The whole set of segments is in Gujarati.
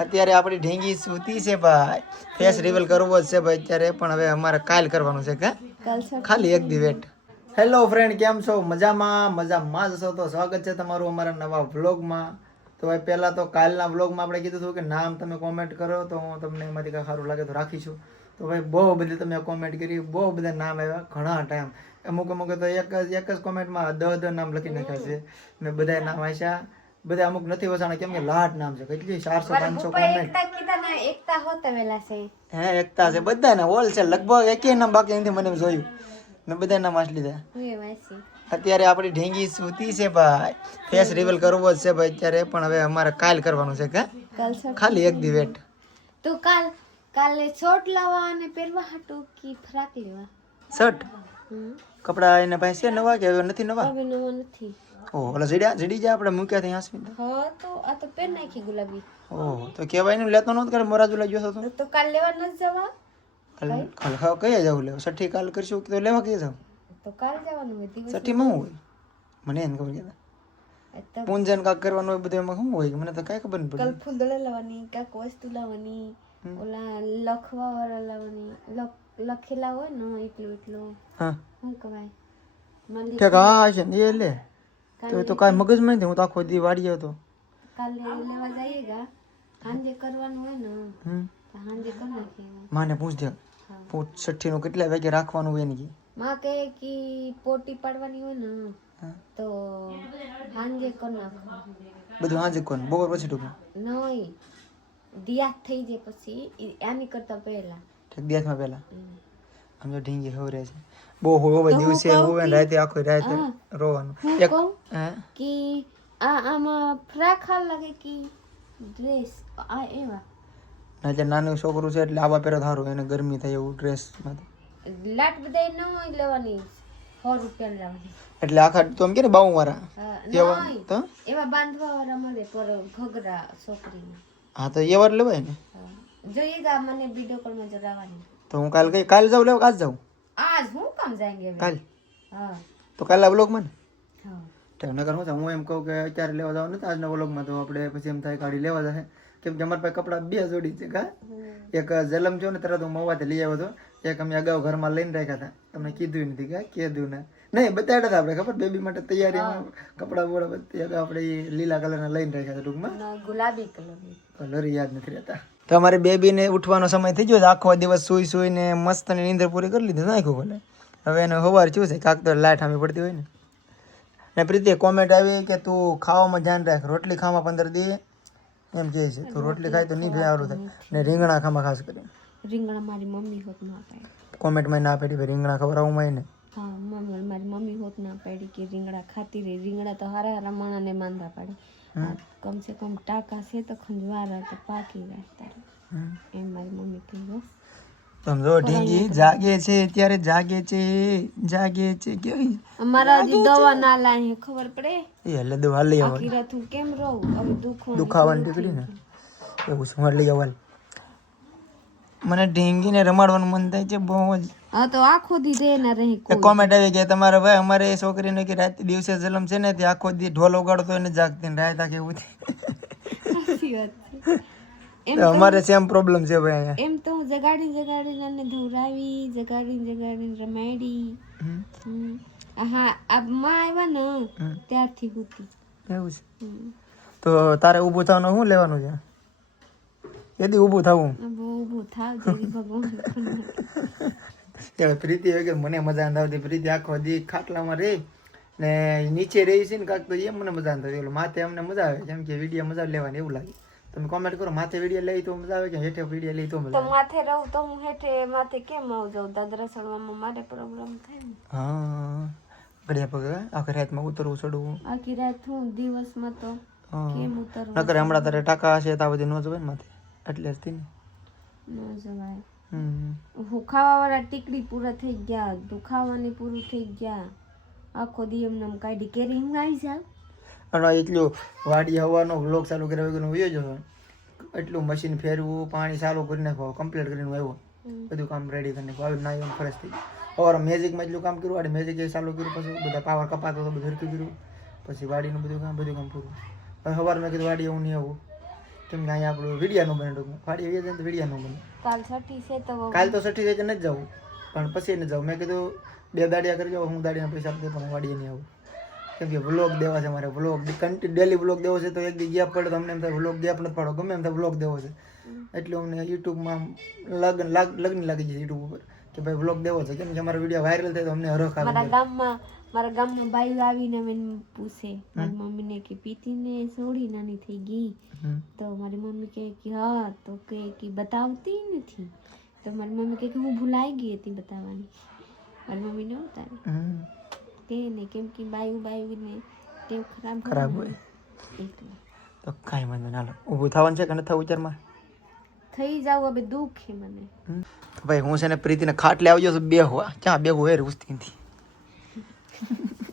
અત્યારે આપણી ઢીંગી સૂતી છે ભાઈ. ફેસ રિવલ કરવો જ છે ભાઈ અત્યારે પણ હવે અમારે કાલ કરવાનું છે કે? ખાલી એક દી વેટ હેલો ફ્રેન્ડ કેમ છો? મજામાં? મજામાં જ છો? તો સ્વાગત છે તમારું અમારા નવા વ્લોગમાં તો ભાઈ પહેલાં તો કાલના વ્લોગમાં આપણે કીધું હતું કે નામ તમે કોમેન્ટ કરો તો હું તમને એમાંથી કાંઈ સારું લાગે તો રાખીશું તો ભાઈ બહુ બધી તમે કોમેન્ટ કરી બહુ બધા નામ આવ્યા ઘણા ટાઈમ અમુક અમુક તો એક જ એક જ કોમેન્ટમાં દ દસ નામ લખી નાખ્યા છે. મેં બધા નામ આપ્યા. બધા અમુક નથી વસાણા કેમ કે લાટ નામ છે કેટલી ચારસો પાંચસો એકતા હોતે વેલા છે. હે એકતા છે બધાને ઓલ છે લગભગ એકે નામ બાકી નથી મને જોયું. મેં બધા નામ વાંચી. લીધા અત્યારે આપણી ઢેંગી સૂતી છે ભાઈ. ફેસ રિવલ કરવો જ છે ભાઈ અત્યારે પણ હવે અમારે કાલ કરવાનું છે કે? ખાલી એક દી વેટ તો કાલ કાલે શોર્ટ લાવવા અને પહેરવા હાટું કે ફ્રાક લેવા? શર્ટ? કપડા એને પાસે છે નવા કે હવે નથી નવા? નવો નથી. ઓહ ઓલા જડ્યા જડી જાય આપણે મૂક્યા ત્યાં હાસમી હા તો આ તો પેન નાખી ગુલાબી. ઓહ તો કેવાયનું લેતો નહોતો કરે મોરાજુ લઈ ગયો હતો તો? તો કાલ લેવા ન જવા. કાલ કાલ? ખાવ કઈ જાવ લેવા? છઠ્ઠી કાલ કરશું તો લેવા કઈ જાવ? તો કાલ જવાનું હોય દિવસ. છઠ્ઠીમાં માં હોય? મને એને ખબર કેતા પૂંજન કાક કરવાનું હોય બધું એમાં શું હોય? મને તો કઈ ખબર કાલ પડી ફૂલદડા લાવવાની કાક વસ્તુ લાવવાની ઓલા લખવા વાળા લાવવાની લખ- લખેલા હોય ને એટલું એટલું. હા. શું કહેવાય? મળી ઠેક હા છે ને એ લે. તો એ તો કાંઈ મગજમાં નથી હું તો આખો દી વાડી હતો. કાલે લેવા જઈએ ગા સાંજે કરવાનું હોય ને સાંજે કરી નાખીએ માને પૂછ દે હા. પૂછ છઠ્ઠીનું કેટલા વાગે રાખવાનું હોય ને કી? માં કહે કે પોટી પાડવાની હોય ને તો સાંજે કરી નાખો બધું સાંજે કોણ બપોર પછી ટૂંક નહીં દિયાત થઈ જાય પછી એની કરતા પહેલા. દિયાતમાં પહેલા. આમ તો ઢીંગી ખબર છે. બહુ હોવે દિવસે હોવે ને રાતે આખો રાતે રોવાનું. એક કે આ આમાં ફ્રાક હાલ લાગે કે ડ્રેસ આ એવા. ના જે નાનું છોકરું છે એટલે આવા પહેરો સારું એને ગરમી થાય એવું ડ્રેસમાં લાટ બધા ન લેવાની. સો રૂપિયા લાવવાની એટલે આખા તો એમ કે ને બાઉ વાળા એવા તો? એવા બાંધવા વાળા મળે પર ઘગરા છોકરીને. હા તો એ વાર લેવાય ને? જોઈએ ગા મને વીડિયો કોલમાં જરાવાની તો હું કાલ કઈ કાલ જાઉં લેવા કાલ જાઉં? આજ हूँ कम जाएंगे? કાલ? હા. તો કાલના બ્લોગમાં ને? નગર હું હું એમ કહું કે અત્યારે લેવા જવાનું નથી આજના વ્લોગમાં તો આપણે પછી એમ થાય કાઢી લેવા જશે. કેમ કે અમારે પાસે કપડાં બે જોડી છે કા? એક જલમ છો ને તરત હું મવાથી લઈ આવ્યો હતો. એક અમે અગાઉ ઘરમાં લઈને રાખ્યા હતા. તમને કીધું નથી કા? કીધું ને. નહીં બતાવ્યા હતા આપણે ખબર? બેબી માટે તૈયારીમાં કપડાં બોડા બધી અગાઉ આપણે ઈ લીલા કલરના લઈને રાખ્યા હતા ટૂંકમાં. ગુલાબી કલર કલર યાદ નથી રહેતા. તો અમારે બેબીને ઉઠવાનો સમય થઈ ગયો આખો દિવસ સુઈ સુઈને મસ્તની નીંદર પૂરી કરી લીધી નાખ્યું ભલે. હવે એને સવાર શું છે કાંક તો લાઈટ આમી પડતી હોય ને. ને પ્રીતિ કોમેન્ટ આવી કે તું ખાવામાં ધ્યાન રાખ રોટલી ખાવામાં પંદર દી. એમ કહે છે તું રોટલી ખાય તો નહીં સારું થાય. ને રીંગણા ખામાં ખાસ કરીને. રીંગણા મારી મમ્મી હોત ના પાડી. કોમેન્ટમાં ના ભાઈ રીંગણા ખવડાવું ને. હા મમ્મી મારી મમ્મી હોત ના પાડી કે રીંગણા ખાતી રહી. રીંગણા તો હારા હારા માણાને માંદા પાડે. કમ સે કમ ટાકા છે તો ખંજવારા તો પાકી જાય તારે. એમ મારી મમ્મી કહ્યું સમજો ઢીંગી જાગે છે ત્યારે જાગે છે જાગે છે કેવી? અમારા હજી દવા ના લાય ખબર પડે? એ એટલે દવા લઈ આવવા આખી રાત હું કેમ રહું? હવે દુખો દુખાવાની ટીકડી ને? એવું મારે લઈ આવવા મને ઢીંગીને રમાડવાનું મન થાય છે બહુ જ. હા તો આખો દી રે ના રહે કોઈ. કોમેન્ટ આવી કે તમારે ભાઈ અમારે છોકરીને કે રાત દિવસે જલમ છે ને તે આખો દી ઢોલ ઉગાડતો એને જાગતી ને રાત આખી થાય. અમારે સેમ પ્રોબ્લેમ છે ભાઈ અહીંયા. એમ તો હું જગાડી જગાડીને અને ધવરાવી જગાડી જગાડીને રમાડી. હા આ માં આવ્યા ને ત્યારથી હતી. એવું છે. તો તારે ઊભું થવાનું શું લેવાનું છે? એદી ઊભું થવું? ઊભું થાવ ભગવાન ત્યારે પ્રીતિ હોય કે મને મજા ના આવતી. પ્રીતિ આખો દી ખાટલામાં રહી ને નીચે રહી છે ને કાંક તો એમ મને મજા નથી એટલે માથે અમને મજા આવે. જેમ કે વીડિયો મજા લેવાની એવું લાગે. તમે કોમેન્ટ કરો માથે વીડિયો લઈ તો મજા આવે કે હેઠે વીડિયો લઈ તો મજા આવે? માથે રહું તો હું હેઠે માથે કેમ આવું જાઉં? દાદરા સળવામાં મારે પ્રોબ્લેમ થાય ને. હા. ઘડિયા પગ આખી રાતમાં ઉતરવું ચડવું? આખી રાત હું દિવસમાં તો કેમ ઉતરવું? નકર હમણાં તારે ટાકા હશે તો આ બધી ન જવાય માથે. એટલે જ થી ને. ન જવાય. હમ. હું ખાવાવાળા ટીકડી પૂરા થઈ ગયા દુખાવાની પૂરું થઈ ગયા. આખો દી એમને એમ કાઢી કેરી હું આવી જાવ અને એટલું વાડી હવાનો બ્લોક ચાલુ કર્યા વગર હું જતો એટલું મશીન ફેરવું પાણી ચાલુ કરી નાખો કમ્પ્લીટ કરીને હું આવ્યો. બધું કામ રેડી કરી આવી ના આવ્યો ફ્રેશ થઈ ઓર મેજિકમાં એટલું કામ કર્યું વાડી મેજિક એ ચાલુ કર્યું પછી બધા પાવર કપાતો હતો બધું હરકી કર્યું. પછી વાડીનું બધું કામ બધું કામ પૂરું. હવે સવારમાં કીધું વાડી એવું નહીં આવું. કેમ કે અહીંયા આપણું વિડિયાનું બને ટૂંકમાં ફાડી વીએ જાય તો વિડિયાનું બને. કાલ છઠ્ઠી છે તો કાલ તો સઠી વેચે નથી જવું. પણ પછી એને જવું. મેં કીધું બે દાડિયા કરી જાઉં હું દાડિયા પૈસા આપી પણ વાડીએ નહીં આવું. કેમ કે વ્લોગ દેવા છે મારે વ્લોગ કન્ટિન્યુ ડેલી વ્લોગ દેવો છે તો એક દી ગેપ પડે તો અમને એમ થાય વ્લોગ ગેપ નથી પાડો. ગમે એમ થાય વ્લોગ દેવો છે. એટલે અમને યુટ્યુબમાં લગ્ન લાગ લગ્ન લાગી જાય યુટ્યુબ ઉપર. કે ભાઈ વ્લોગ દેવો છે. કેમ કે અમારો વીડિયો વાયરલ થાય તો અમને હરખ આવે ગામમાં મારા ગામના ભાઈ આવીને મને પૂછે મારી મમ્મીને કે પીતીને સોડી નાની થઈ ગઈ. તો મારી મમ્મી કહે કે હા તો કે કે બતાવતી નથી. તો મારી મમ્મી કહે કે હું ભૂલાઈ ગઈ હતી બતાવવાની. મારી મમ્મીને ઉતારી હમ. કે ને કેમ કે બાયું બાયુને ટેવ ખરાબ ખરાબ હોય. એટલે. તો કાંઈ વાંધો ના ઉભું ઊભું થવાનું છે કે નથી થવું વિચારમાં? થઈ જાવ હવે દુઃખ છે મને. તો ભાઈ હું છે ને પ્રીતિને ખાટલે આવજો છું બે હોવા ક્યાં બે હોય ઉસ્તીથી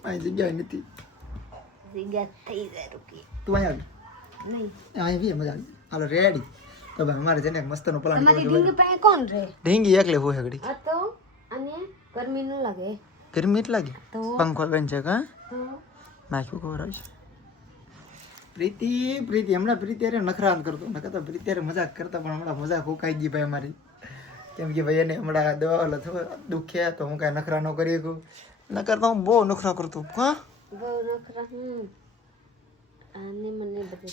અહીં જગ્યા નથી જગ્યા થઈ જાય રૂકી તું અહીંયા આવી નહીં અહીં બી મજા આવી હાલો રેડી તો ભાઈ અમારે છે મસ્તનો પ્લાન તમારી ઢીંગી પાસે કોણ રહે ઢીંગી એકલી હોય ઘડી આ તો અને ગરમી ન લાગે ગરમી જ લાગે પંખો બેન છે કા નાખ્યું ખબર આવશે પ્રીતિ પ્રીતિ હમણાં પ્રીતિ અરે નખરા કરતો ન કરતો પ્રીતિ અરે મજાક કરતા પણ હમણાં મજાક ઉકાઈ ગઈ ભાઈ અમારી કેમ કે ભાઈ એને હમણાં દવા દુખ્યા તો હું કાંઈ નખરા ન કરી શકું ન કરતા હું બહુ નખરા કરતો હા બહુ નખરા આને મને બધે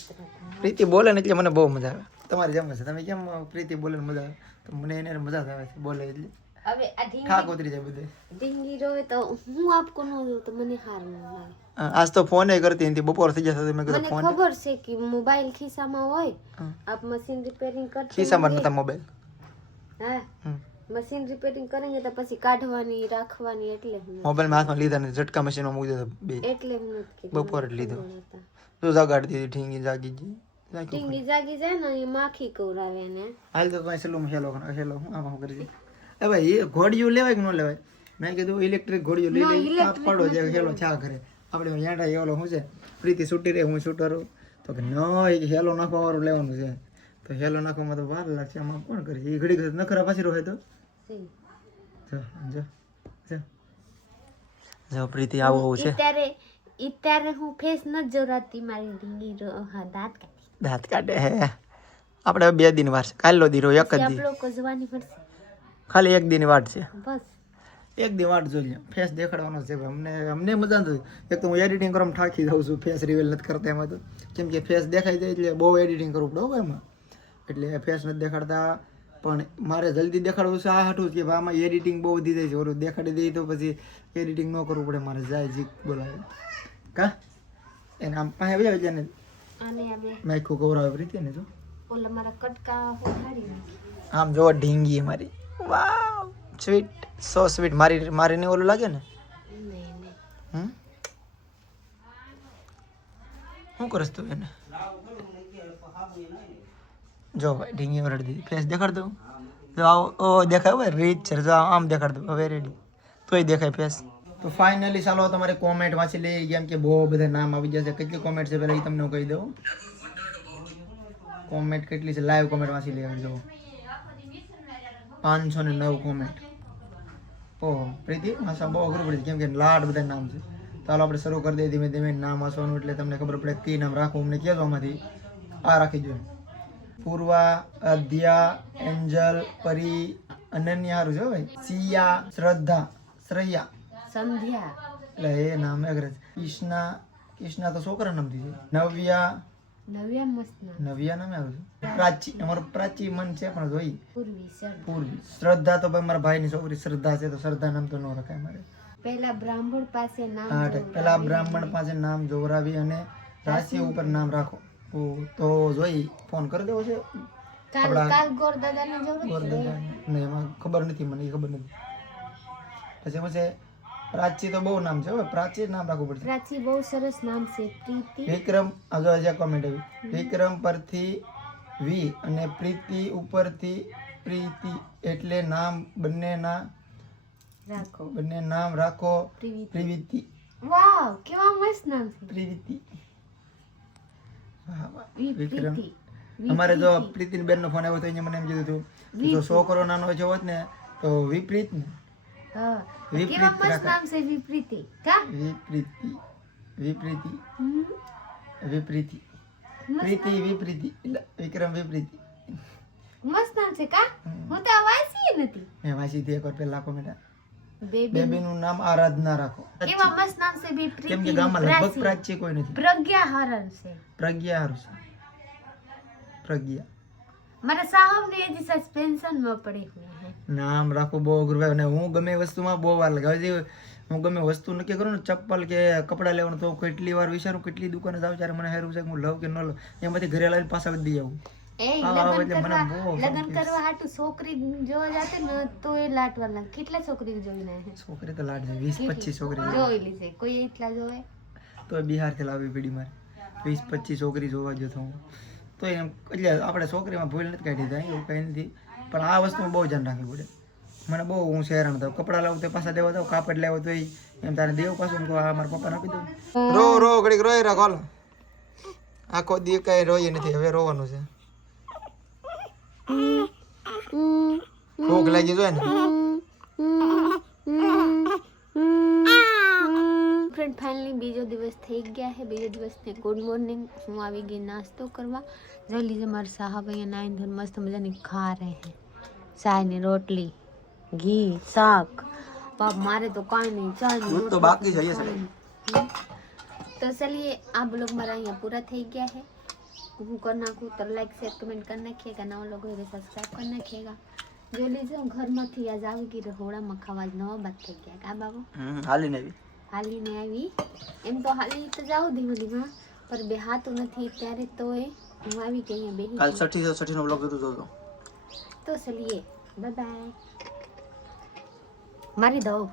પ્રીતિ બોલે ને એટલે મને બહુ મજા આવે તમારી જેમ છે તમે કેમ પ્રીતિ બોલે ને મજા આવે તો મને એને મજા આવે છે બોલે એટલે હવે આ ઢીંગી ઠાક ઉતરી જાય બધે ઢીંગી રોય તો હું આપકો ન દઉં તો મને હાર ન લાગે આજ તો ફોન કરતી હતી બપોર થઈ જશે મેં કીધું મને ફોન ખબર છે કે મોબાઈલ ખિસ્સામાં હોય આપ મશીન રિપેરિંગ કરતી ખિસ્સામાં નતા મોબાઈલ હા મશીન રિપેરિંગ કરેંગે તો પછી કાઢવાની રાખવાની એટલે મોબાઈલ હાથમાં લીધા ને ઝટકા મશીનમાં મૂકી દીધો બે. એટલે બપોર લીધો. તો જગાડી દીધી ઠીંગી જાગી ગઈ. જાગી. ઢીંગી જાગી જાય ને એ માખી કવરાવે ને હાલ તો કઈ સલુમ હેલો હેલો હું આમાં કરી કરી એ ભાઈ એ ઘોડિયું લેવાય કે ન લેવાય? મેં કીધું ઇલેક્ટ્રિક ઘોડિયું લઈ લઈ પડો જે હેલો છા કરે આપણે યાંડા હેલો શું છે? પ્રીતિ છૂટી રહે હું છૂટરો તો કે ન એ હેલો નાખવા વાળું લેવાનું છે. તો હેલો નાખવામાં તો વાર લાગશે આમાં કોણ કરે? એ ઘડી ઘડી નખરા પાછી રહે તો. જી. જો જો. જો જો પ્રીતિ આવું આવું છે. અત્યારે અત્યારે હું ફેસ ન જોરાતી મારી ઢીંગી રો- દાંત કાઢી. દાંત કાઢે હે આપણે બે દિન વાર છે. કાલનો દીરો એક જ દી. આપ લોકો જવાની પડશે. ખાલી એક દિન વાટ છે. બસ. એક દી વાટ જોઈ લે ફેસ દેખાડવાનો છે અમને અમને મજા નથી એક તો હું એડિટિંગ કરવામાં થાકી જાઉં છું. ફેસ રિવેલ નથી કરતા એમાં તો. કેમ કે ફેસ દેખાઈ જાય એટલે બહુ એડિટિંગ કરવું પડે એમાં. એટલે ફેસ નથી દેખાડતા. પણ મારે જલ્દી દેખાડવું છે આ હાટું કે ભાઈ આમાં એડિટિંગ બહુ વધી જાય છે. ઓરું દેખાડી દઈએ તો પછી એડિટિંગ ન કરવું પડે. મારે જાય જી બોલાવે. કા? એને આમ પાસે આવી જાય ને માઇકું કવરાવે રીતે ને જો. ઓલા મારા કટકા આમ જો ઢીંગી મારી. વાવ! સ્વીટ સો સ્વીટ મારી મારીને ઓલું લાગે ને? હમ? શું કરસ તું એને? જો ભાઈ, ઢીંગી વરડી દીધી ફેસ દેખાડ દઉં જો આવો, ઓ, દેખાય ભાઈ, રીત છે. જો આમ દેખાડ દઉં હવે રેડી તોય દેખાય ફેસ તો ફાઇનલી ચાલો, તમારે કોમેન્ટ વાંચી લઈએ. કેમ કે બહુ બધા નામ આવી જશે કેટલી કોમેન્ટ છે પહેલાં એ તમને કહી દઉં. કોમેન્ટ કેટલી છે? લાઈવ કોમેન્ટ વાંચી લઈએ જો પાંચસો ને નવ કોમેન્ટ ઓહો, પ્રીતિ ભાષા બહુ અઘરું પડે કેમ કે લાડ બધા નામ છે. ચાલો આપણે શરૂ કરી દઈએ ધીમે ધીમે નામ વાંચવાનું. એટલે તમને ખબર પડે કઈ નામ રાખવું. અમને કહેજો આમાંથી. આ રાખી દો પૂર્વા અધ્યા એન્જલ પરી અનન્યા હારું છે ભાઈ. સિયા શ્રદ્ધા શ્રૈયા. સંધ્યા. એટલે એ નામ અગ્રજ. કૃષ્ણા કૃષ્ણા તો છોકરા નામથી છે. નવ્યા. નવ્યા મસ્ત નવ્યા નામે આવ્યું છે. પ્રાચી અમારું પ્રાચી મન છે પણ જોઈ. પૂર્વી પૂર્વી. શ્રદ્ધા તો ભાઈ મારા ભાઈની છોકરી શ્રદ્ધા છે તો શ્રદ્ધા નામ તો ન રખાય મારે. પહેલા બ્રાહ્મણ પાસે નામ હા ઠીક. પેલા બ્રાહ્મણ પાસે નામ જોવરાવી અને રાશિ ઉપર નામ રાખો. તો જોઈ ફોન કરી દેવો છે. એમાં ખબર નથી મને એ ખબર નથી. પછી પછી પ્રાચી તો બહુ નામ છે હવે પ્રાચી નામ રાખવું પડશે. પ્રાચી બહુ સરસ નામ છે. પ્રીતિ વિક્રમ આજો હજી કોમેન્ટ આવી. વિક્રમ પરથી વી અને પ્રીતિ ઉપરથી પ્રીતિ એટલે નામ બંનેના રાખો. બંને નામ રાખો. પ્રીતિ વાહ કેવા મસ્ત નામ છે. પ્રીતિ વિક્રમ. અમારે જો પ્રીતિન બેન નો ફોન આવ્યો તો એને મને એમ કીધું હતું જો છોકરો નાનો જો હોત ને તો વિપરીત ને. વિપરીત નામ છે વિપ્રીતિ કા? વિપરીતિ. વિપરીતિ. વિપરીતિ. પ્રીતિ વિપ્રીતિ. વિક્રમ વિપ્રીતિ. મસ્ત નામ છે કા? હું તો વાંચી નથી. મેં વાંચીથી એકવાર પહેલા કોમેન્ટ બેબી બેબીનું નામ આરાધના રાખો. એવા મસ્ત નામ છે બી કેમ કે ગામમાં લગભગ પ્રાચ્ય કોઈ નથી. પ્રજ્ઞા હરણ છે. પ્રજ્ઞા હરણ છે. પ્રજ્ઞા. મારા સાહબ ને હજી સસ્પેન્શનમાં પડે નામ રાખો બહુ અઘરું. અને હું ગમે વસ્તુમાં બહુ વાર લાગે. હજી હું ગમે વસ્તુ નક્કી કરું ને ચપ્પલ કે કપડાં લેવાનું તો કેટલી વાર વિચારું કેટલી દુકાને જાઉં ત્યારે મને હેરું છે કે હું લઉં કે ન લઉં. એમાંથી ઘરે લાવીને પાછા બધી આવું એ હા, હા, લગન કરવા લગન કરવા હાટુ છોકરી જોવા જાતે ને તો એ લાટવા લાગે કેટલા છોકરી જોઈ લે? છોકરી તો લાડ છે વીસ છોકરી જોઈ લીધે. કોઈ એટલા જોવે? તો બિહારથી લાવી પીડી મારે. વીસ પચીસ છોકરી જોવા જતો હું. તો એમ એટલે આપણે છોકરીમાં ભૂલ નથી કાઢી જાય એવું કંઈ નથી. પણ આ વસ્તુ બહુ ધ્યાન રાખવી પડે. મને બહુ હું હેરાન થાઉં કપડાં લાવું તો પાછા દેવા દઉં કાપડ લેવો તો એમ તારે દેવું પાછું? આ મારા પપ્પાને આપી દઉં. રો રો ઘડીક રોય રાખો આખો દી કઈ રોઈ નથી. હવે રોવાનું છે. ભૂખ લાગી જોઈએ ને ફ્રેન્ડ ફાઇનલી બીજો દિવસ થઈ ગયા છે. બીજો દિવસને ગુડ મોર્નિંગ હું આવી ગઈ નાસ્તો કરવા. જોઈ લીજે મારા સાહબ અહીંયા નાઈન ધોરણ મસ્ત મજાની ખા રહે છે ચાયની રોટલી ઘી શાક. બાપ મારે તો કાંઈ નહીં. ચાયની દૂધ તો રોટલી, બાકી છે, yes, કાંઈ નહીં. તો ચलिए આ બ્લોગ મારા અહીંયા પૂરા થઈ ગયા वो करना को तो लाइक शेयर कमेंट कर नाखिएगा नवा लोग होगा सब्सक्राइब कर नाखिएगा जो लीजिए हूँ घर में थी आज आऊ की रहोड़ा થઈ ગયા. કા બાબુ? હાલી ને આવી. હાલી ને આવી. એમ તો હાલી તો જાઉં ધીમે ધીમે પર બે હાથું નથી ત્યારે તો એ હું આવી ગઈ અહીંયા કાલ સઠી સઠી નો બ્લોગ જરૂર જોજો તો ચલીએ. બાય બાય મારી દઉં